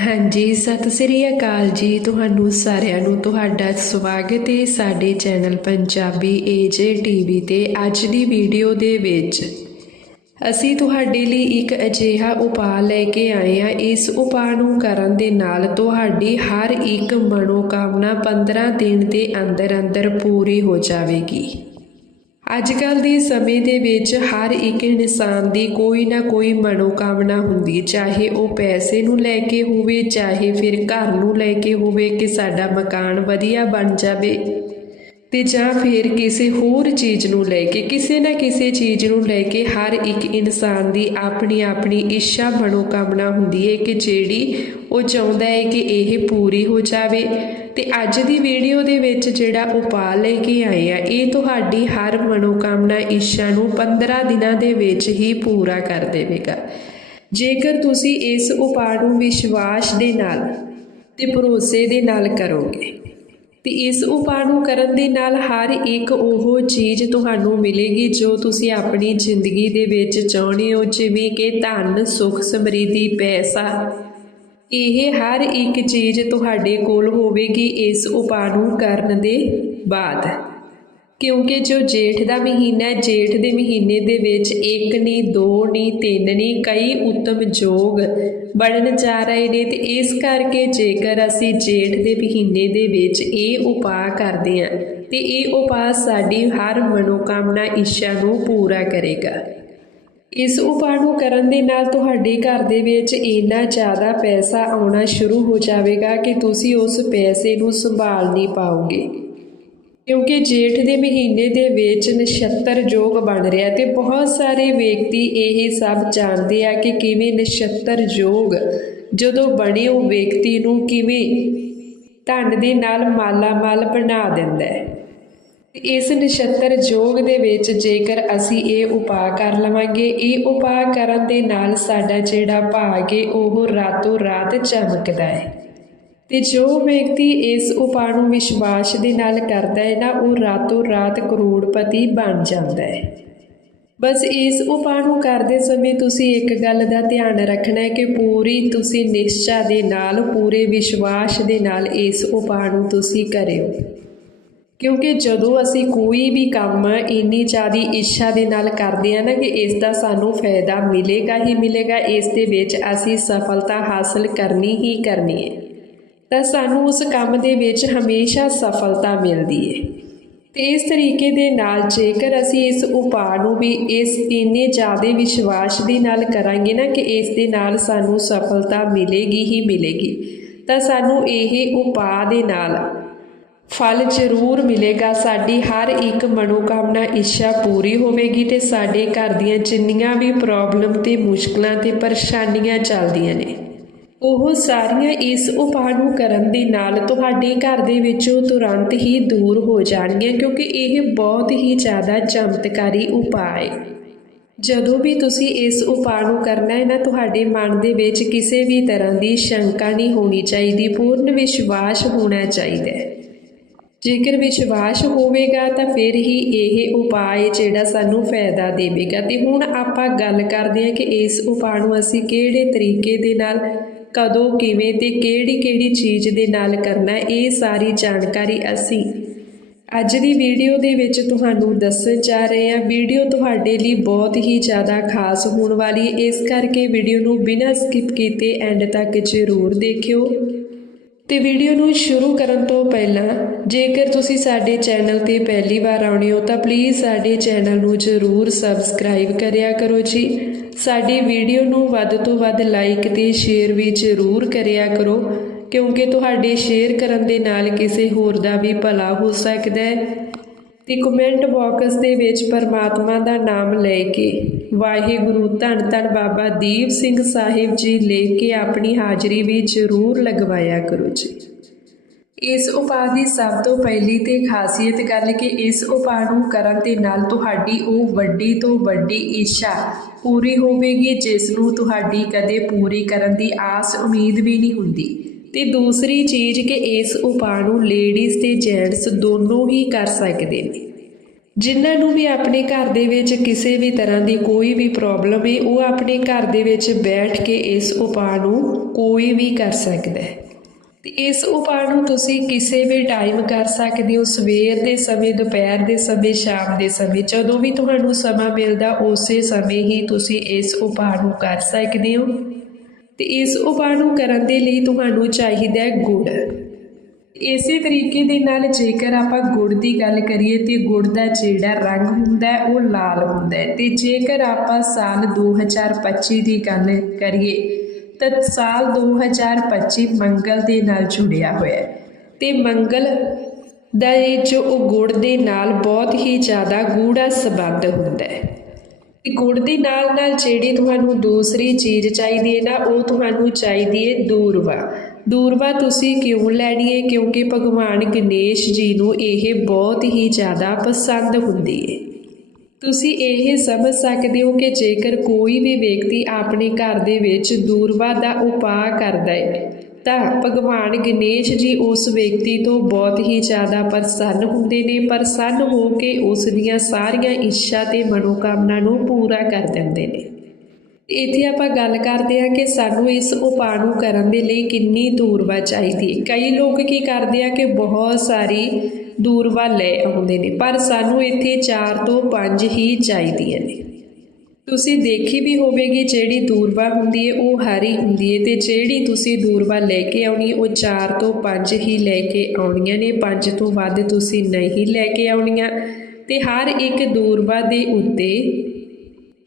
ਹਾਂਜੀ, ਸਤਿ ਸ੍ਰੀ ਅਕਾਲ ਜੀ ਤੁਹਾਨੂੰ ਸਾਰਿਆਂ ਨੂੰ। ਤੁਹਾਡਾ ਸਵਾਗਤ ਹੈ ਸਾਡੇ ਚੈਨਲ ਪੰਜਾਬੀ ਏਜੇ ਟੀਵੀ ਤੇ ਅੱਜ ਦੀ ਵੀਡੀਓ ਦੇ ਵਿੱਚ। ਅਸੀਂ ਤੁਹਾਡੇ ਲਈ ਇੱਕ ਅਜਿਹਾ ਉਪਾਅ ਲੈ ਕੇ ਆਏ ਹਾਂ। ਇਸ ਉਪਾਅ ਨੂੰ ਕਰਨ ਦੇ ਨਾਲ ਤੁਹਾਡੀ ਹਰ ਇੱਕ ਮਨੋਕਾਮਨਾ 15 ਦਿਨ ਦੇ ਅੰਦਰ ਅੰਦਰ ਪੂਰੀ ਹੋ ਜਾਵੇਗੀ। ਅੱਜ ਕੱਲ ਦੇ ਸਮੇਂ ਦੇ ਵਿੱਚ ਹਰ ਇੱਕ ਇਨਸਾਨ ਦੀ ਕੋਈ ਨਾ ਕੋਈ ਮਨੋਕਾਮਨਾ ਹੁੰਦੀ ਚਾਹੇ ਉਹ ਪੈਸੇ ਨੂੰ ਲੈ ਕੇ ਹੋਵੇ, ਚਾਹੇ ਫਿਰ ਘਰ ਨੂੰ ਲੈ ਕੇ ਹੋਵੇ ਕਿ ਸਾਡਾ ਮਕਾਨ ਵਧੀਆ ਬਣ ਜਾਵੇ ਤੇ ਜਾਂ ਫਿਰ ਕਿਸੇ ਹੋਰ ਚੀਜ਼ ਨੂੰ ਲੈ ਕੇ, ਕਿਸੇ ਨਾ ਕਿਸੇ ਚੀਜ਼ ਨੂੰ ਲੈ ਕੇ ਹਰ ਇੱਕ ਇਨਸਾਨ ਦੀ ਆਪਣੀ ਆਪਣੀ ਇੱਛਾ ਮਨੋਕਾਮਨਾ ਹੁੰਦੀ ਹੈ ਕਿ ਜਿਹੜੀ ਉਹ ਚਾਹੁੰਦਾ ਹੈ ਕਿ ਇਹ ਪੂਰੀ ਹੋ ਜਾਵੇ। ਤੇ ਅੱਜ ਦੀ ਵੀਡੀਓ ਦੇ ਵਿੱਚ ਜਿਹੜਾ ਉਪਾਅ ਲੈ ਕੇ ਆਏ ਆ, ਇਹ ਤੁਹਾਡੀ ਹਰ ਮਨੋਕਾਮਨਾ ਇੱਛਾ ਨੂੰ 15 ਦਿਨਾਂ ਦੇ ਵਿੱਚ ਹੀ ਪੂਰਾ ਕਰ ਦੇਵੇਗਾ। ਜੇਕਰ ਤੁਸੀਂ ਇਸ ਉਪਾਅ ਨੂੰ ਵਿਸ਼ਵਾਸ ਦੇ ਨਾਲ ਤੇ ਭਰੋਸੇ ਦੇ ਨਾਲ ਕਰੋਗੇ, ਤੇ ਇਸ ਉਪਾਅ ਨੂੰ ਕਰਨ ਦੇ ਨਾਲ ਹਰ ਇੱਕ ਉਹ ਚੀਜ਼ ਤੁਹਾਨੂੰ ਮਿਲੇਗੀ ਜੋ ਤੁਸੀਂ ਆਪਣੀ ਜ਼ਿੰਦਗੀ ਦੇ ਵਿੱਚ ਚਾਹੁੰਦੇ ਹੋ, ਜਿਵੇਂ ਕਿ ਧਨ, ਸੁਖ, ਸਮਰਿੱਧੀ, ਪੈਸਾ। ਇਹ ਹਰ ਇੱਕ ਚੀਜ਼ ਤੁਹਾਡੇ ਕੋਲ ਹੋਵੇਗੀ ਇਸ ਉਪਾਅ ਨੂੰ ਕਰਨ ਦੇ ਬਾਅਦ। ਕਿਉਂਕਿ ਜੋ ਜੇਠ ਦਾ ਮਹੀਨਾ ਹੈ, ਜੇਠ ਦੇ ਮਹੀਨੇ ਦੇ ਵਿੱਚ ਇੱਕ ਨਹੀਂ ਦੋ ਨਹੀਂ ਤਿੰਨ ਨਹੀਂ ਕਈ ਉੱਤਮ ਯੋਗ ਬਣਨ ਜਾ ਰਹੇ ਨੇ ਤੇ ਇਸ ਕਰਕੇ ਜੇਕਰ ਅਸੀਂ ਜੇਠ ਦੇ ਮਹੀਨੇ ਦੇ ਵਿੱਚ ਇਹ ਉਪਾਅ ਕਰਦੇ ਹਾਂ ਤੇ ਇਹ ਉਪਾਅ ਸਾਡੀ ਹਰ ਮਨੋਕਾਮਨਾ ਇੱਛਾ ਨੂੰ ਪੂਰਾ ਕਰੇਗਾ। ਇਸ ਉਪਾਅ ਨੂੰ ਕਰਨ ਦੇ ਨਾਲ ਤੁਹਾਡੇ ਘਰ ਦੇ ਵਿੱਚ ਇੰਨਾ ਜ਼ਿਆਦਾ ਪੈਸਾ ਆਉਣਾ ਸ਼ੁਰੂ ਹੋ ਜਾਵੇਗਾ ਕਿ ਤੁਸੀਂ ਉਸ ਪੈਸੇ ਨੂੰ ਸੰਭਾਲ ਨਹੀਂ ਪਾਓਗੇ। ਕਿਉਂਕਿ ਜੇਠ ਦੇ ਮਹੀਨੇ ਦੇ ਵਿੱਚ ਨਛੱਤਰ ਯੋਗ ਬਣ ਰਿਹਾ ਤੇ ਬਹੁਤ ਸਾਰੇ ਵਿਅਕਤੀ ਇਹ ਸਭ ਜਾਣਦੇ ਆ ਕਿ ਕਿਵੇਂ ਨਛੱਤਰ ਯੋਗ ਜਦੋਂ ਬਣੇ ਉਹ ਵਿਅਕਤੀ ਨੂੰ ਕਿਵੇਂ ਧਨ ਦੇ ਨਾਲ ਮਾਲਾ ਮਾਲ ਬਣਾ ਦਿੰਦਾ ਹੈ। ਇਸ ਨਛੱਤਰ ਯੋਗ ਦੇ ਵਿੱਚ ਜੇਕਰ ਅਸੀਂ ਇਹ ਉਪਾਅ ਕਰ ਲਵਾਂਗੇ, ਇਹ ਉਪਾਅ ਕਰਨ ਦੇ ਨਾਲ ਸਾਡਾ ਜਿਹੜਾ ਭਾਗ ਹੈ ਉਹ ਰਾਤੋਂ ਰਾਤ ਚਮਕਦਾ ਹੈ ਤੇ ਜੋ ਵਿਅਕਤੀ ਇਸ ਉਪਾਅ ਨੂੰ ਵਿਸ਼ਵਾਸ ਦੇ ਨਾਲ ਕਰਦਾ ਹੈ ਨਾ, ਉਹ ਰਾਤੋਂ ਰਾਤ ਕਰੋੜਪਤੀ ਬਣ ਜਾਂਦਾ ਹੈ ਬਸ ਇਸ ਉਪਾਅ ਨੂੰ ਕਰਦੇ ਸਮੇਂ ਤੁਸੀਂ ਇੱਕ ਗੱਲ ਦਾ ਧਿਆਨ ਰੱਖਣਾ ਹੈ ਕਿ ਪੂਰੀ ਤੁਸੀਂ ਨਿਸ਼ਚਾ ਦੇ ਨਾਲ, ਪੂਰੇ ਵਿਸ਼ਵਾਸ ਦੇ ਨਾਲ ਇਸ ਉਪਾਅ ਨੂੰ ਤੁਸੀਂ ਕਰਿਓ। ਕਿਉਂਕਿ ਜਦੋਂ ਅਸੀਂ ਕੋਈ ਵੀ ਕੰਮ ਇੰਨੀ ਜ਼ਿਆਦੀ ਇੱਛਾ ਦੇ ਨਾਲ ਕਰਦੇ ਹਾਂ ਨਾ ਕਿ ਇਸ ਦਾ ਸਾਨੂੰ ਫਾਇਦਾ ਮਿਲੇਗਾ ਹੀ ਮਿਲੇਗਾ, ਇਸ ਦੇ ਵਿੱਚ ਅਸੀਂ ਸਫਲਤਾ ਹਾਸਲ ਕਰਨੀ ਹੀ ਕਰਨੀ ਹੈ। ਤਾਂ ਸਾਨੂੰ ਉਸ ਕੰਮ ਦੇ ਵਿੱਚ ਹਮੇਸ਼ਾ ਸਫਲਤਾ ਮਿਲਦੀ ਹੈ। ਤੇ ਇਸ ਤਰੀਕੇ ਦੇ ਨਾਲ ਜੇਕਰ ਅਸੀਂ ਇਸ ਉਪਾਅ ਨੂੰ ਵੀ ਇਸ ਇੰਨੇ ਜ਼ਿਆਦਾ ਵਿਸ਼ਵਾਸ ਦੇ ਨਾਲ ਕਰਾਂਗੇ ਨਾ ਕਿ ਇਸ ਦੇ ਨਾਲ ਸਾਨੂੰ ਸਫਲਤਾ ਮਿਲੇਗੀ ਹੀ ਮਿਲੇਗੀ, ਤਾਂ ਸਾਨੂੰ ਇਹ ਉਪਾਅ ਦੇ ਨਾਲ ਫਲ ਜ਼ਰੂਰ ਮਿਲੇਗਾ। ਸਾਡੀ ਹਰ ਇੱਕ ਮਨੋਕਾਮਨਾ ਇੱਛਾ ਪੂਰੀ ਹੋਵੇਗੀ ਤੇ ਸਾਡੇ ਘਰ ਦੀਆਂ ਜਿੰਨੀਆਂ ਵੀ ਪ੍ਰੋਬਲਮ ਤੇ ਮੁਸ਼ਕਲਾਂ ਤੇ ਪਰੇਸ਼ਾਨੀਆਂ ਚੱਲਦੀਆਂ ਨੇ। ਉਹ ਸਾਰੀਆਂ ਇਸ ਉਪਾਅ ਨੂੰ ਕਰਨ ਦੇ ਨਾਲ ਤੁਹਾਡੇ ਘਰ ਦੇ ਵਿੱਚੋਂ ਤੁਰੰਤ ਹੀ ਦੂਰ ਹੋ ਜਾਣਗੀਆਂ, ਕਿਉਂਕਿ ਇਹ ਬਹੁਤ ਹੀ ਜ਼ਿਆਦਾ ਚਮਤਕਾਰੀ ਉਪਾਅ ਹੈ। ਜਦੋਂ ਵੀ ਤੁਸੀਂ ਇਸ ਉਪਾਅ ਨੂੰ ਕਰਨਾ ਹੈ ਨਾ, ਤੁਹਾਡੇ ਮਨ ਦੇ ਵਿੱਚ ਕਿਸੇ ਵੀ ਤਰ੍ਹਾਂ ਦੀ ਸ਼ੰਕਾ ਨਹੀਂ ਹੋਣੀ ਚਾਹੀਦੀ। ਪੂਰਨ ਵਿਸ਼ਵਾਸ ਹੋਣਾ ਚਾਹੀਦਾ ਹੈ। ਜੇਕਰ ਵਿਸ਼ਵਾਸ ਹੋਵੇਗਾ ਤਾਂ ਫਿਰ ਹੀ ਇਹ ਉਪਾਅ ਜਿਹੜਾ ਸਾਨੂੰ ਫਾਇਦਾ ਦੇਵੇਗਾ। ਤੇ ਹੁਣ ਆਪਾਂ ਗੱਲ ਕਰਦੇ ਹਾਂ ਕਿ ਇਸ ਉਪਾਅ ਨੂੰ ਅਸੀਂ ਕਿਹੜੇ ਤਰੀਕੇ ਦੇ ਨਾਲ, ਕਦੋਂ, ਕਿਵੇਂ ਤੇ ਕਿਹੜੀ ਕਿਹੜੀ ਚੀਜ਼ ਦੇ ਨਾਲ ਕਰਨਾ ਇਹ ਸਾਰੀ ਜਾਣਕਾਰੀ ਅਸੀਂ ਅੱਜ ਦੀ ਵੀਡੀਓ ਦੇ ਵਿੱਚ ਤੁਹਾਨੂੰ ਦੱਸਣ ਜਾ ਰਹੇ ਹਾਂ। ਵੀਡੀਓ ਤੁਹਾਡੇ ਲਈ ਬਹੁਤ ਹੀ ਜ਼ਿਆਦਾ ਖਾਸ ਹੋਣ ਵਾਲੀ ਹੈ। ਇਸ ਕਰਕੇ ਵੀਡੀਓ ਨੂੰ ਬਿਨਾਂ ਸਕਿਪ ਕੀਤੇ ਐਂਡ ਤੱਕ ਜ਼ਰੂਰ ਦੇਖਿਓ। ਤੇ ਵੀਡੀਓ ਨੂੰ ਸ਼ੁਰੂ ਕਰਨ ਤੋਂ ਪਹਿਲਾਂ, ਜੇਕਰ ਤੁਸੀਂ ਸਾਡੇ ਚੈਨਲ ਤੇ ਪਹਿਲੀ ਵਾਰ ਆਉਣੇ ਹੋ, ਤਾਂ ਪਲੀਜ਼ ਸਾਡੇ ਚੈਨਲ ਨੂੰ ਜ਼ਰੂਰ ਸਬਸਕ੍ਰਾਈਬ ਕਰਿਆ ਕਰੋ ਜੀ। ਸਾਡੀ ਵੀਡੀਓ ਨੂੰ ਵੱਧ ਤੋਂ ਵੱਧ ਲਾਈਕ ਤੇ ਸ਼ੇਅਰ ਵੀ ਜ਼ਰੂਰ ਕਰਿਆ ਕਰੋ, ਕਿਉਂਕਿ ਤੁਹਾਡੇ ਸ਼ੇਅਰ ਕਰਨ ਦੇ ਨਾਲ ਕਿਸੇ ਹੋਰ ਦਾ ਵੀ ਭਲਾ ਹੋ ਸਕਦਾ ਹੈ। ਤੇ ਕਮੈਂਟ ਬਾਕਸ ਦੇ ਵਿੱਚ ਪਰਮਾਤਮਾ ਦਾ ਨਾਮ ਲੈ ਕੇ, ਵਾਹਿਗੁਰੂ ਧੰਨ ਧੰਨ ਬਾਬਾ ਦੀਪ ਸਿੰਘ ਸਾਹਿਬ ਜੀ ਲੈ ਕੇ ਆਪਣੀ ਹਾਜ਼ਰੀ ਵੀ ਜ਼ਰੂਰ ਲਗਵਾਇਆ ਕਰੋ ਜੀ। ਇਸ ਉਪਾਅ ਦੀ ਸਭ ਤੋਂ ਪਹਿਲੀ ਤੇ ਖਾਸੀਅਤ ਗੱਲ ਕਿ ਇਸ ਉਪਾਅ ਨੂੰ ਕਰਨ ਦੇ ਨਾਲ ਤੁਹਾਡੀ ਉਹ ਵੱਡੀ ਤੋਂ ਵੱਡੀ ਇੱਛਾ ਪੂਰੀ ਹੋਵੇਗੀ, ਜਿਸ ਨੂੰ ਤੁਹਾਡੀ ਕਦੇ ਪੂਰੀ ਕਰਨ ਦੀ ਆਸ, ਉਮੀਦ ਵੀ ਨਹੀਂ ਹੁੰਦੀ। ਤੇ ਦੂਸਰੀ ਚੀਜ਼ ਕਿ ਇਸ ਉਪਾਅ ਨੂੰ ਲੇਡੀਜ਼ ਤੇ ਜੈਂਟਸ ਦੋਨੋਂ ਹੀ ਕਰ ਸਕਦੇ ਨੇ। ਜਿਨ੍ਹਾਂ ਨੂੰ ਵੀ ਆਪਣੇ ਘਰ ਦੇ ਵਿੱਚ ਕਿਸੇ ਵੀ ਤਰ੍ਹਾਂ ਦੀ ਕੋਈ ਵੀ ਪ੍ਰੋਬਲਮ ਹੈ ਉਹ ਆਪਣੇ ਘਰ ਦੇ ਵਿੱਚ ਬੈਠ ਕੇ ਇਸ ਉਪਾਅ ਨੂੰ ਕੋਈ ਵੀ ਕਰ ਸਕਦਾ ਹੈ। ਤੇ ਇਸ ਉਪਾਅ ਨੂੰ ਤੁਸੀਂ ਕਿਸੇ ਵੀ ਟਾਈਮ ਕਰ ਸਕਦੇ ਹੋ, ਸਵੇਰ ਦੇ ਸਮੇਂ, ਦੁਪਹਿਰ ਦੇ ਸਮੇਂ, ਸ਼ਾਮ ਦੇ ਸਮੇਂ, ਜਦੋਂ ਵੀ ਤੁਹਾਨੂੰ ਸਮਾਂ ਮਿਲਦਾ, ਉਸੇ ਸਮੇਂ ਹੀ ਤੁਸੀਂ ਇਸ ਉਪਾਅ ਨੂੰ ਕਰ ਸਕਦੇ ਹੋ। ਤੇ ਇਸ ਉਪਾਅ ਨੂੰ ਕਰਨ ਦੇ ਲਈ ਤੁਹਾਨੂੰ ਚਾਹੀਦਾ ਹੈ ਗੁੜ। ਇਸੇ ਤਰੀਕੇ ਦੇ ਨਾਲ ਜੇਕਰ ਆਪਾਂ ਗੁੜ ਦੀ ਗੱਲ ਕਰੀਏ ਤੇ ਗੁੜ ਦਾ ਜਿਹੜਾ ਰੰਗ ਹੁੰਦਾ ਉਹ ਲਾਲ ਹੁੰਦਾ ਹੈ। ਤੇ ਜੇਕਰ ਆਪਾਂ ਸਾਲ 2025 ਦੀ ਗੱਲ ਕਰੀਏ, ਤਾਂ ਸਾਲ 2025 ਮੰਗਲ ਦੇ ਨਾਲ ਜੁੜਿਆ ਹੋਇਆ ਹੈ। ਤੇ ਮੰਗਲ ਦਾ ਇਹ ਜੋ ਉਹ ਗੁੜ ਦੇ ਨਾਲ ਬਹੁਤ ਹੀ ਜ਼ਿਆਦਾ ਗੂੜਾ ਸੰਬੰਧ ਹੁੰਦਾ ਹੈ। ਤੇ ਗੁੜ ਦੇ ਨਾਲ ਨਾਲ ਜਿਹੜੀ ਤੁਹਾਨੂੰ ਦੂਸਰੀ ਚੀਜ਼ ਚਾਹੀਦੀ ਹੈ ਨਾ, ਉਹ ਤੁਹਾਨੂੰ ਚਾਹੀਦੀ ਹੈ ਦੂਰਵਾ। ਦੂਰਵਾ ਤੁਸੀਂ ਕਿਉਂ ਲੈਣੀ ਹੈ? ਕਿਉਂਕਿ ਭਗਵਾਨ ਗਣੇਸ਼ ਜੀ ਨੂੰ ਇਹ ਬਹੁਤ ਹੀ ਜ਼ਿਆਦਾ ਪਸੰਦ ਹੁੰਦੀ ਹੈ। ਤੁਸੀਂ ਇਹ ਸਮਝ ਸਕਦੇ ਹੋ ਕਿ ਜੇਕਰ ਕੋਈ ਵੀ ਵਿਅਕਤੀ ਆਪਣੇ ਘਰ ਦੇ ਵਿੱਚ ਦੂਰਵਾ ਦਾ ਉਪਾਅ ਕਰਦਾ ਹੈ ਤਾਂ ਭਗਵਾਨ ਗਣੇਸ਼ ਜੀ ਉਸ ਵਿਅਕਤੀ ਤੋਂ ਬਹੁਤ ਹੀ ਜ਼ਿਆਦਾ ਪ੍ਰਸੰਨ ਹੁੰਦੇ ਨੇ। ਪ੍ਰਸੰਨ ਹੋ ਕੇ ਉਸ ਦੀਆਂ ਸਾਰੀਆਂ ਇੱਛਾ ਤੇ ਮਨੋਕਾਮਨਾ ਨੂੰ ਪੂਰਾ ਕਰ ਦਿੰਦੇ ਨੇ। ਇੱਥੇ ਆਪਾਂ ਗੱਲ ਕਰਦੇ ਹਾਂ ਕਿ ਸਾਨੂੰ ਇਸ ਉਪਾਅ ਨੂੰ ਕਰਨ ਦੇ ਲਈ ਕਿੰਨੀ ਦੂਰਵਾ ਚਾਹੀਦੀ ਹੈ। ਕਈ ਲੋਕ ਕੀ ਕਰਦੇ ਆ ਕਿ ਬਹੁਤ ਸਾਰੀ ਦੂਰਵਾ ਲੈ ਆਉਂਦੇ ਨੇ, ਪਰ ਸਾਨੂੰ ਇੱਥੇ 4 ਤੋਂ 5 ਹੀ ਚਾਹੀਦੀਆਂ ਨੇ। ਤੁਸੀਂ ਦੇਖੀ ਵੀ ਹੋਵੇਗੀ ਜਿਹੜੀ ਦੂਰਵਾ ਹੁੰਦੀ ਹੈ ਉਹ ਹਰੀ ਹੁੰਦੀ ਹੈ ਤੇ ਜਿਹੜੀ ਤੁਸੀਂ ਦੂਰਵਾ ਲੈ ਕੇ ਆਉਣੀ ਹੈ, ਉਹ 4 ਤੋਂ 5 ਹੀ ਲੈ ਕੇ ਆਉਣੀਆਂ ਨੇ 5 ਤੋਂ ਵੱਧ ਤੁਸੀਂ ਨਹੀਂ ਲੈ ਕੇ ਆਉਣੀਆਂ। ਤੇ ਹਰ ਇੱਕ ਦੂਰਵਾ ਦੇ ਉੱਤੇ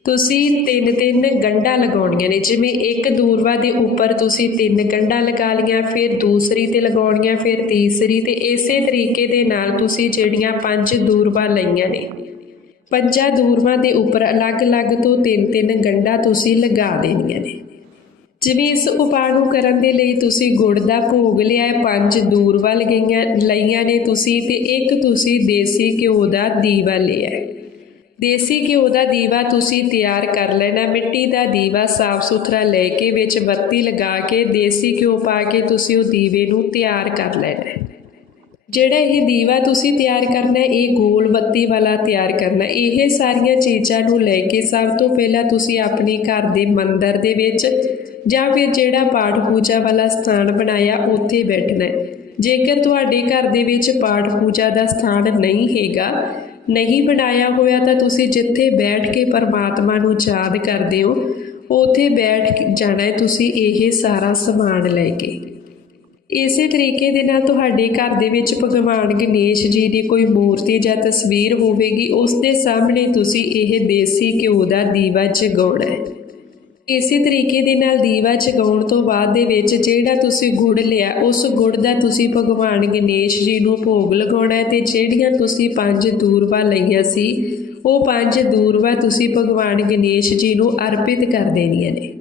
ਤੁਸੀਂ ਤਿੰਨ ਤਿੰਨ ਗੰਢਾਂ ਲਗਾਉਣੀਆਂ ਨੇ ਜਿਵੇਂ ਇੱਕ ਦੂਰਵਾ ਦੇ ਉੱਪਰ ਤੁਸੀਂ ਤਿੰਨ ਗੰਢਾਂ ਲਗਾ ਲਈਆਂ ਫਿਰ ਦੂਸਰੀ ਤੇ ਲਗਾਉਣੀਆਂ ਫਿਰ ਤੀਸਰੀ ਤੇ ਇਸੇ ਤਰੀਕੇ ਦੇ ਨਾਲ ਤੁਸੀਂ ਜਿਹੜੀਆਂ ਪੰਜ ਦੂਰਵਾ ਲਈਆਂ ਨੇ। ਪੰਜਾਂ ਦੂਰਵਾਂ ਦੇ ਉੱਪਰ ਅਲੱਗ-ਅਲੱਗ ਤੋਂ ਤਿੰਨ ਤਿੰਨ ਗੰਢਾਂ ਤੁਸੀਂ ਲਗਾ ਦੇਣੀਆਂ ਨੇ। ਜਿਵੇਂ ਇਸ ਉਪਾਅ ਨੂੰ ਕਰਨ ਦੇ ਲਈ ਤੁਸੀਂ ਗੁੜ ਦਾ ਭੋਗ ਲਿਆ ਹੈ ਪੰਜ ਦੂਰਵਾ ਲਗਾਈਆਂ ਲਈਆਂ ਨੇ ਤੁਸੀਂ ਤੇ ਇੱਕ ਤੁਸੀਂ ਦੇਸੀ ਘਿਓ ਦਾ ਦੀਵਾ ਲਿਆ। ਹੈ ਦੇਸੀ ਘਿਓ ਦਾ ਦੀਵਾ ਤੁਸੀਂ ਤਿਆਰ ਕਰ ਲੈਣਾ, ਮਿੱਟੀ ਦਾ ਦੀਵਾ ਸਾਫ਼ ਸੁਥਰਾ ਲੈ ਕੇ ਵਿੱਚ ਬੱਤੀ ਲਗਾ ਕੇ ਦੇਸੀ ਘਿਓ ਪਾ ਕੇ ਤੁਸੀਂ ਉਹ ਦੀਵੇ ਨੂੰ ਤਿਆਰ ਕਰ ਲੈਣਾ। ਜਿਹੜਾ ਇਹ ਦੀਵਾ ਤੁਸੀਂ ਤਿਆਰ ਕਰਨਾ ਹੈ, ਇਹ ਗੋਲ ਬੱਤੀ ਵਾਲਾ ਤਿਆਰ ਕਰਨਾ ਇਹ ਸਾਰੀਆਂ ਚੀਜ਼ਾਂ ਨੂੰ ਲੈ ਕੇ ਸਭ ਤੋਂ ਪਹਿਲਾਂ ਤੁਸੀਂ ਆਪਣੇ ਘਰ ਦੇ ਮੰਦਰ ਦੇ ਵਿੱਚ ਜਾਂ ਫਿਰ ਜਿਹੜਾ ਪਾਠ ਪੂਜਾ ਵਾਲਾ ਸਥਾਨ ਬਣਾਇਆ, ਉੱਥੇ ਬੈਠਣਾ ਹੈ। ਜੇਕਰ ਤੁਹਾਡੇ ਘਰ ਦੇ ਵਿੱਚ ਪਾਠ ਪੂਜਾ ਦਾ ਸਥਾਨ ਨਹੀਂ ਹੈਗਾ, ਨਹੀਂ ਬਣਾਇਆ ਹੋਇਆ, ਤਾਂ ਤੁਸੀਂ ਜਿੱਥੇ ਬੈਠ ਕੇ ਪਰਮਾਤਮਾ ਨੂੰ ਯਾਦ ਕਰਦੇ ਹੋ, ਉੱਥੇ ਬੈਠ ਜਾਣਾ ਤੁਸੀਂ ਇਹ ਸਾਰਾ ਸਮਾਨ ਲੈ ਕੇ। ਇਸੇ ਤਰੀਕੇ ਦੇ ਨਾਲ ਤੁਹਾਡੇ ਘਰ ਦੇ ਵਿੱਚ ਭਗਵਾਨ ਗਣੇਸ਼ ਜੀ ਦੀ ਕੋਈ ਮੂਰਤੀ ਜਾਂ ਤਸਵੀਰ ਹੋਵੇਗੀ, ਉਸ ਦੇ ਸਾਹਮਣੇ ਤੁਸੀਂ ਇਹ ਦੇਸੀ ਘਿਓ ਦਾ ਦੀਵਾ ਜਗਾਉਣਾ ਹੈ। ਇਸੇ ਤਰੀਕੇ ਦੇ ਨਾਲ ਦੀਵਾ ਜਗਾਉਣ ਤੋਂ ਬਾਅਦ ਦੇ ਵਿੱਚ ਜਿਹੜਾ ਤੁਸੀਂ ਗੁੜ ਲਿਆ, ਉਸ ਗੁੜ ਦਾ ਤੁਸੀਂ ਭਗਵਾਨ ਗਣੇਸ਼ ਜੀ ਨੂੰ ਭੋਗ ਲਗਾਉਣਾ ਹੈ ਤੇ ਜਿਹੜੀਆਂ ਤੁਸੀਂ ਪੰਜ ਦੂਰਵਾ ਲਈਆਂ ਸੀ, ਉਹ ਪੰਜ ਦੂਰਵਾ ਤੁਸੀਂ ਭਗਵਾਨ ਗਣੇਸ਼ ਜੀ ਨੂੰ ਅਰਪਿਤ ਕਰ ਦੇਣੀਆਂ ਨੇ।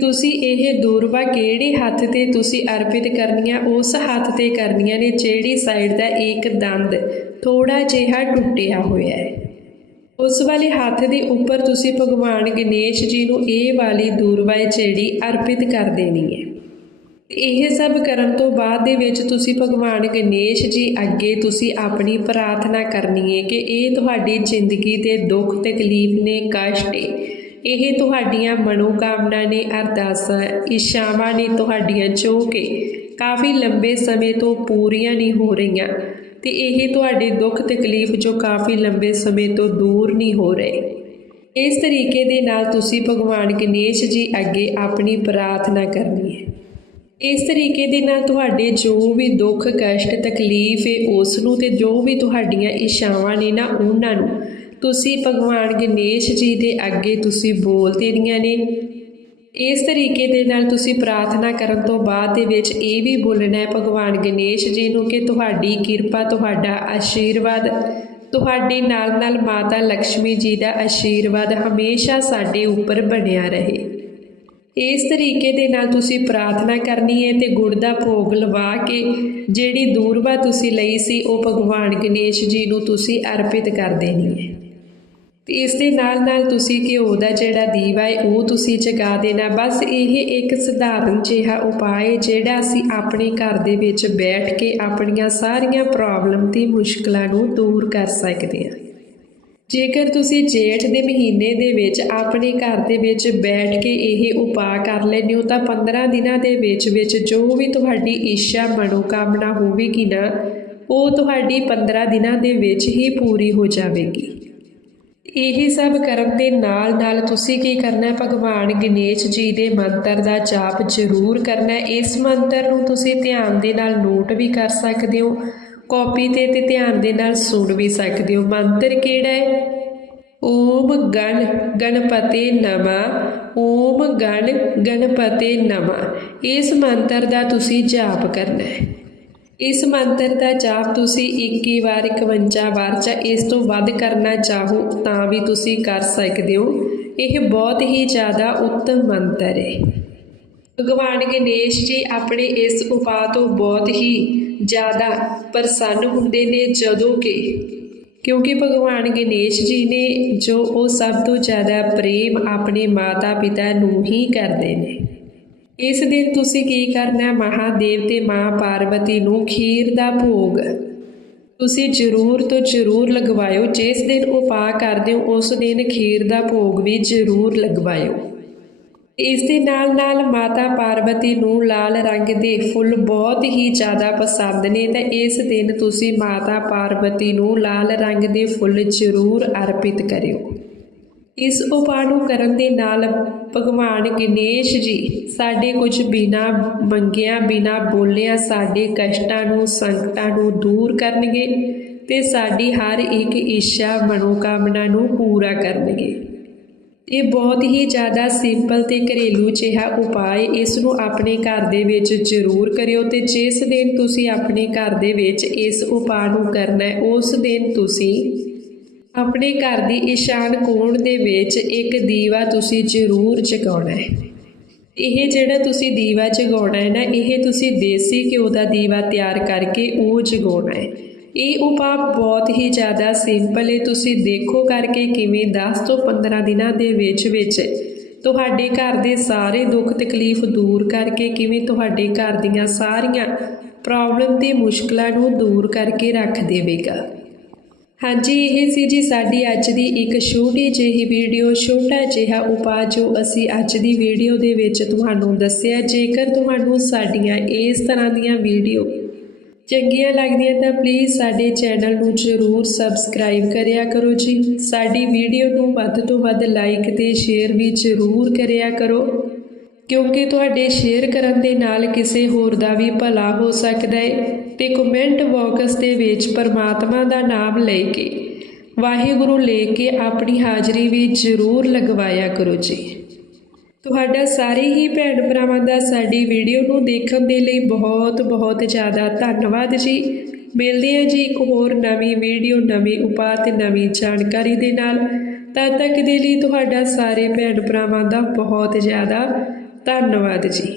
ਤੁਸੀਂ ਇਹ ਦੂਰਵਾ ਕਿਹੜੇ ਹੱਥ ਤੇ ਤੁਸੀਂ ਅਰਪਿਤ ਕਰਨੀਆਂ, ਉਸ ਹੱਥ ਤੇ ਕਰਨੀਆਂ ਨੇ ਜਿਹੜੀ ਸਾਈਡ ਦਾ ਇੱਕ ਦੰਦ ਥੋੜਾ ਜਿਹਾ ਟੁੱਟਿਆ ਹੋਇਆ ਹੈ। ਉਸ ਵਾਲੇ ਹੱਥ ਦੇ ਉੱਪਰ ਤੁਸੀਂ ਭਗਵਾਨ ਗਣੇਸ਼ ਜੀ ਨੂੰ ਇਹ ਵਾਲੀ ਦੂਰਵਾ ਜਿਹੜੀ ਅਰਪਿਤ ਕਰ ਦੇਣੀ ਹੈ। ਇਹ ਸਭ ਕਰਨ ਤੋਂ ਬਾਅਦ ਦੇ ਵਿੱਚ ਤੁਸੀਂ ਭਗਵਾਨ ਗਣੇਸ਼ ਜੀ ਅੱਗੇ ਤੁਸੀਂ ਆਪਣੀ ਪ੍ਰਾਰਥਨਾ ਕਰਨੀ ਹੈ ਕਿ ਇਹ ਤੁਹਾਡੀ ਜ਼ਿੰਦਗੀ ਦੇ ਦੁੱਖ ਤਕਲੀਫ ਨੇ, ਕਸ਼ਟ ਹੈ ਇਹ ਤੁਹਾਡੀਆਂ ਮਨੋਕਾਮਨਾ ਨੇ, ਅਰਦਾਸਾਂ, ਇੱਛਾਵਾਂ ਨੇ ਤੁਹਾਡੀਆਂ ਜੋ ਕਿ ਕਾਫੀ ਲੰਬੇ ਸਮੇਂ ਤੋਂ ਪੂਰੀਆਂ ਨਹੀਂ ਹੋ ਰਹੀਆਂ ਤੇ ਇਹ ਤੁਹਾਡੇ ਦੁੱਖ ਤਕਲੀਫ ਜੋ ਕਾਫੀ ਲੰਬੇ ਸਮੇਂ ਤੋਂ ਦੂਰ ਨਹੀਂ ਹੋ ਰਹੇ। ਇਸ ਤਰੀਕੇ ਦੇ ਨਾਲ ਤੁਸੀਂ ਭਗਵਾਨ ਗਣੇਸ਼ ਜੀ ਅੱਗੇ ਆਪਣੀ ਪ੍ਰਾਰਥਨਾ ਕਰਨੀ ਹੈ। ਇਸ ਤਰੀਕੇ ਦੇ ਨਾਲ ਤੁਹਾਡੇ ਜੋ ਵੀ ਦੁੱਖ, ਕਸ਼ਟ, ਤਕਲੀਫ ਹੈ, ਉਸ ਨੂੰ ਤੇ ਜੋ ਵੀ ਤੁਹਾਡੀਆਂ ਇੱਛਾਵਾਂ ਨੇ ਨਾ, ਉਹਨਾਂ ਨੂੰ ਤੁਸੀਂ ਭਗਵਾਨ ਗਣੇਸ਼ ਜੀ ਦੇ ਅੱਗੇ ਤੁਸੀਂ ਬੋਲ ਦੇਣੀਆਂ ਨੇ। ਇਸ ਤਰੀਕੇ ਦੇ ਨਾਲ ਤੁਸੀਂ ਪ੍ਰਾਰਥਨਾ ਕਰਨ ਤੋਂ ਬਾਅਦ ਦੇ ਵਿੱਚ ਇਹ ਵੀ ਬੋਲਣਾ ਹੈ, ਭਗਵਾਨ ਗਣੇਸ਼ ਜੀ ਨੂੰ ਕਿ ਤੁਹਾਡੀ ਕਿਰਪਾ, ਤੁਹਾਡਾ ਆਸ਼ੀਰਵਾਦ, ਤੁਹਾਡੇ ਨਾਲ ਨਾਲ ਮਾਤਾ ਲక్ష్ਮੀ ਜੀ ਦਾ ਆਸ਼ੀਰਵਾਦ ਹਮੇਸ਼ਾ ਸਾਡੇ ਉੱਪਰ ਬਣਿਆ ਰਹੇ। ਇਸ ਤਰੀਕੇ ਦੇ ਨਾਲ ਤੁਸੀਂ ਪ੍ਰਾਰਥਨਾ ਕਰਨੀ ਹੈ ਤੇ ਗੁੜ ਦਾ ਭੋਗ ਲਵਾ ਕੇ ਜਿਹੜੀ ਦੂਰਵਾ ਤੁਸੀਂ ਲਈ ਸੀ, ਉਹ ਭਗਵਾਨ ਗਣੇਸ਼ ਜੀ ਨੂੰ ਤੁਸੀਂ ਅਰਪਿਤ ਕਰ ਦੇਣੀ ਹੈ। ਤੇ ਇਸ ਦੇ ਨਾਲ ਨਾਲ ਤੁਸੀਂ ਘਿਓ ਦਾ ਜਿਹੜਾ ਦੀਵਾ ਹੈ, ਉਹ ਤੁਸੀਂ ਜਗਾ ਦੇਣਾ। ਬਸ ਇਹ ਇੱਕ ਸਧਾਰਨ ਜਿਹਾ ਉਪਾਅ ਹੈ, ਜਿਹੜਾ ਅਸੀਂ ਆਪਣੇ ਘਰ ਦੇ ਵਿੱਚ ਬੈਠ ਕੇ ਆਪਣੀਆਂ ਸਾਰੀਆਂ ਪ੍ਰੋਬਲਮ ਤੇ ਮੁਸ਼ਕਲਾਂ ਨੂੰ ਦੂਰ ਕਰ ਸਕਦੇ ਹਾਂ। ਜੇਕਰ ਤੁਸੀਂ ਜੇਠ ਦੇ ਮਹੀਨੇ ਦੇ ਵਿੱਚ ਆਪਣੇ ਘਰ ਦੇ ਵਿੱਚ ਬੈਠ ਕੇ ਇਹ ਉਪਾਅ ਕਰ ਲੈਂਦੇ ਹੋ, ਤਾਂ 15 ਦਿਨਾਂ ਦੇ ਵਿੱਚ ਵਿੱਚ ਜੋ ਵੀ ਤੁਹਾਡੀ ਇੱਛਾ, ਮਨੋਕਾਮਨਾ ਹੋਵੇਗੀ ਨਾ, ਉਹ ਤੁਹਾਡੀ 15 ਦਿਨਾਂ ਦੇ ਵਿੱਚ ਹੀ ਪੂਰੀ ਹੋ ਜਾਵੇਗੀ। ਇਹ ਸਭ ਕਰਨ ਦੇ ਨਾਲ ਨਾਲ ਤੁਸੀਂ ਕੀ ਕਰਨਾ ਹੈ? ਭਗਵਾਨ ਗਣੇਸ਼ ਜੀ ਦੇ ਮੰਤਰ ਦਾ ਜਾਪ ਜ਼ਰੂਰ ਕਰਨਾ ਹੈ। ਇਸ ਮੰਤਰ ਨੂੰ ਤੁਸੀਂ ਧਿਆਨ ਦੇ ਨਾਲ ਨੋਟ ਵੀ ਕਰ ਸਕਦੇ ਹੋ ਕਾਪੀ ਤੇ ਤੇ ਧਿਆਨ ਦੇ ਨਾਲ ਸੁਣ ਵੀ ਸਕਦੇ ਹੋ। ਮੰਤਰ ਕਿਹੜਾ ਹੈ? ਓਮ ਗਣ, ਗਣਪਤੇ ਨਮਾ, ਓਮ ਗਣ, ਗਣਪਤੇ ਨਮਾ। ਇਸ ਮੰਤਰ ਦਾ ਤੁਸੀਂ ਜਾਪ ਕਰਨਾ ਹੈ। ਇਸ ਮੰਤਰ ਦਾ ਜਾਪ ਤੁਸੀਂ 21 ਵਾਰ 51 ਵਾਰ ਜਾਂ ਇਸ ਤੋਂ ਵੱਧ ਕਰਨਾ ਚਾਹੋ ਤਾਂ ਵੀ ਤੁਸੀਂ ਕਰ ਸਕਦੇ ਹੋ। ਇਹ ਬਹੁਤ ਹੀ ਜ਼ਿਆਦਾ ਉੱਤਮ ਮੰਤਰ ਹੈ। ਭਗਵਾਨ ਗਣੇਸ਼ ਜੀ ਆਪਣੇ ਇਸ ਉਪਾਅ ਤੋਂ ਬਹੁਤ ਹੀ ਜ਼ਿਆਦਾ ਪ੍ਰਸੰਨ ਹੁੰਦੇ ਨੇ ਜਦੋਂ ਕਿ, ਕਿਉਂਕਿ ਭਗਵਾਨ ਗਣੇਸ਼ ਜੀ ਨੇ ਜੋ ਉਹ ਸਭ ਤੋਂ ਜ਼ਿਆਦਾ ਪ੍ਰੇਮ ਆਪਣੇ ਮਾਤਾ ਪਿਤਾ ਨੂੰ ਹੀ ਕਰਦੇ ਨੇ। ਇਸ ਦਿਨ ਤੁਸੀਂ ਕੀ ਕਰਨਾ ਮਹਾਦੇਵ ਤੇ ਮਾਂ ਪਾਰਵਤੀ ਨੂੰ ਖੀਰ ਦਾ ਭੋਗ ਤੁਸੀਂ ਜ਼ਰੂਰ ਤੋਂ ਜ਼ਰੂਰ ਲਗਵਾਇਓ। ਜਿਸ ਦਿਨ ਉਪਾਅ ਕਰਦੇ ਹੋ, ਉਸ ਦਿਨ ਖੀਰ ਦਾ ਭੋਗ ਵੀ ਜ਼ਰੂਰ ਲਗਵਾਇਓ। ਇਸ ਦੇ ਨਾਲ ਨਾਲ ਮਾਤਾ ਪਾਰਵਤੀ ਨੂੰ ਲਾਲ ਰੰਗ ਦੇ ਫੁੱਲ ਬਹੁਤ ਹੀ ਜ਼ਿਆਦਾ ਪਸੰਦ ਨੇ। ਤਾਂ ਇਸ ਦਿਨ ਤੁਸੀਂ ਮਾਤਾ ਪਾਰਵਤੀ ਨੂੰ ਲਾਲ ਰੰਗ ਦੇ ਫੁੱਲ ਜ਼ਰੂਰ ਅਰਪਿਤ ਕਰਿਓ। ਇਸ ਉਪਾਅ ਨੂੰ ਕਰਨ ਦੇ ਨਾਲ ਭਗਵਾਨ ਗਣੇਸ਼ ਜੀ ਸਾਡੇ ਕੁਝ ਬਿਨਾ ਮੰਗਿਆ, ਬਿਨਾ ਬੋਲਿਆ ਸਾਡੇ ਕਸ਼ਟਾਂ ਨੂੰ, ਸੰਕਟਾਂ ਨੂੰ ਦੂਰ ਕਰਨਗੇ ਤੇ ਸਾਡੀ ਹਰ ਇੱਕ ਇੱਛਾ, ਮਨੋਕਾਮਨਾ ਨੂੰ ਪੂਰਾ ਕਰਨਗੇ। ਇਹ ਬਹੁਤ ਹੀ ਜ਼ਿਆਦਾ ਸਿੰਪਲ ਤੇ ਘਰੇਲੂ ਜਿਹਾ ਉਪਾਅ ਇਸ ਨੂੰ ਆਪਣੇ ਘਰ ਦੇ ਵਿੱਚ ਜ਼ਰੂਰ ਕਰਿਓ ਤੇ ਜਿਸ ਦਿਨ ਤੁਸੀਂ ਆਪਣੇ ਘਰ ਦੇ ਵਿੱਚ ਇਸ ਉਪਾਅ ਨੂੰ ਕਰਨਾ ਹੈ, ਉਸ ਦਿਨ ਤੁਸੀਂ ਆਪਣੇ ਘਰ ਦੀ ਈਸ਼ਾਨ ਕੋਣ ਦੇ ਵਿੱਚ ਇੱਕ ਦੀਵਾ ਤੁਸੀਂ ਜ਼ਰੂਰ ਜਗਾਉਣਾ ਹੈ। ਇਹ ਜਿਹੜਾ ਤੁਸੀਂ ਦੀਵਾ ਜਗਾਉਣਾ ਹੈ ਨਾ, ਇਹ ਤੁਸੀਂ ਦੇਸੀ ਘਿਓ ਦਾ ਦੀਵਾ ਤਿਆਰ ਕਰਕੇ ਉਹ ਜਗਾਉਣਾ ਹੈ। ਇਹ ਉਪਾਅ ਬਹੁਤ ਹੀ ਜ਼ਿਆਦਾ ਸਿੰਪਲ ਹੈ। ਤੁਸੀਂ ਦੇਖੋ ਕਰਕੇ ਕਿਵੇਂ 10 ਤੋਂ 15 ਦਿਨਾਂ ਦੇ ਵਿੱਚ ਵਿੱਚ ਤੁਹਾਡੇ ਘਰ ਦੇ ਸਾਰੇ ਦੁੱਖ ਤਕਲੀਫ ਦੂਰ ਕਰਕੇ ਕਿਵੇਂ ਤੁਹਾਡੇ ਘਰ ਦੀਆਂ ਸਾਰੀਆਂ ਪ੍ਰੋਬਲਮ ਤੇ ਮੁਸ਼ਕਲਾਂ ਨੂੰ ਦੂਰ ਕਰਕੇ ਰੱਖ ਦੇਵੇਗਾ। ਹਾਂਜੀ, ਇਹ ਸੀ ਜੀ ਸਾਡੀ ਅੱਜ ਦੀ ਇੱਕ ਛੋਟੀ ਜਿਹੀ ਵੀਡੀਓ, ਛੋਟਾ ਜਿਹਾ ਉਪਾਅ ਜੋ ਅਸੀਂ ਅੱਜ ਦੀ ਵੀਡੀਓ ਦੇ ਵਿੱਚ ਤੁਹਾਨੂੰ ਦੱਸਿਆ। ਜੇਕਰ ਤੁਹਾਨੂੰ ਸਾਡੀਆਂ ਇਸ ਤਰ੍ਹਾਂ ਦੀਆਂ ਵੀਡੀਓ ਚੰਗੀਆਂ ਲੱਗਦੀਆਂ ਤਾਂ ਪਲੀਜ਼ ਸਾਡੇ ਚੈਨਲ ਨੂੰ ਜ਼ਰੂਰ ਸਬਸਕ੍ਰਾਈਬ ਕਰਿਆ ਕਰੋ ਜੀ। ਸਾਡੀ ਵੀਡੀਓ ਨੂੰ ਵੱਧ ਤੋਂ ਵੱਧ ਲਾਈਕ ਤੇ ਸ਼ੇਅਰ ਵੀ ਜ਼ਰੂਰ ਕਰਿਆ ਕਰੋ, ਕਿਉਂਕਿ ਤੁਹਾਡੇ ਸ਼ੇਅਰ ਕਰਨ ਦੇ ਨਾਲ ਕਿਸੇ ਹੋਰ ਦਾ ਵੀ ਭਲਾ ਹੋ ਸਕਦਾ ਹੈ। ਤੇ ਕਮੈਂਟ ਬਾਕਸ ਦੇ ਵਿੱਚ ਪਰਮਾਤਮਾ ਦਾ ਨਾਮ ਲੈ ਕੇ, ਵਾਹਿਗੁਰੂ ਲੈ ਕੇ ਆਪਣੀ ਹਾਜ਼ਰੀ ਵੀ ਜ਼ਰੂਰ ਲਗਵਾਇਆ ਕਰੋ ਜੀ। ਤੁਹਾਡਾ ਸਾਰੇ ਹੀ ਭੈਣ ਭਰਾਵਾਂ ਦਾ ਸਾਡੀ ਵੀਡੀਓ ਨੂੰ ਦੇਖਣ ਦੇ ਲਈ ਬਹੁਤ ਬਹੁਤ ਜ਼ਿਆਦਾ ਧੰਨਵਾਦ ਜੀ। ਮਿਲਦੇ ਹਾਂ ਜੀ ਇੱਕ ਹੋਰ ਨਵੀਂ ਵੀਡੀਓ, ਨਵੀਂ ਉਪਾਅ ਤੇ ਨਵੀਂ ਜਾਣਕਾਰੀ ਦੇ ਨਾਲ। ਤਦ ਤੱਕ ਦੇ ਲਈ ਤੁਹਾਡਾ ਸਾਰੇ ਭੈਣ ਭਰਾਵਾਂ ਦਾ ਬਹੁਤ ਜ਼ਿਆਦਾ ਧੰਨਵਾਦ ਜੀ।